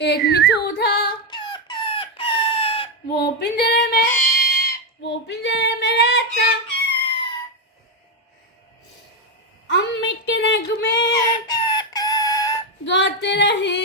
एक मिठू था वो पिंजरे में रहता। अम्मी के नगमे गाते रहे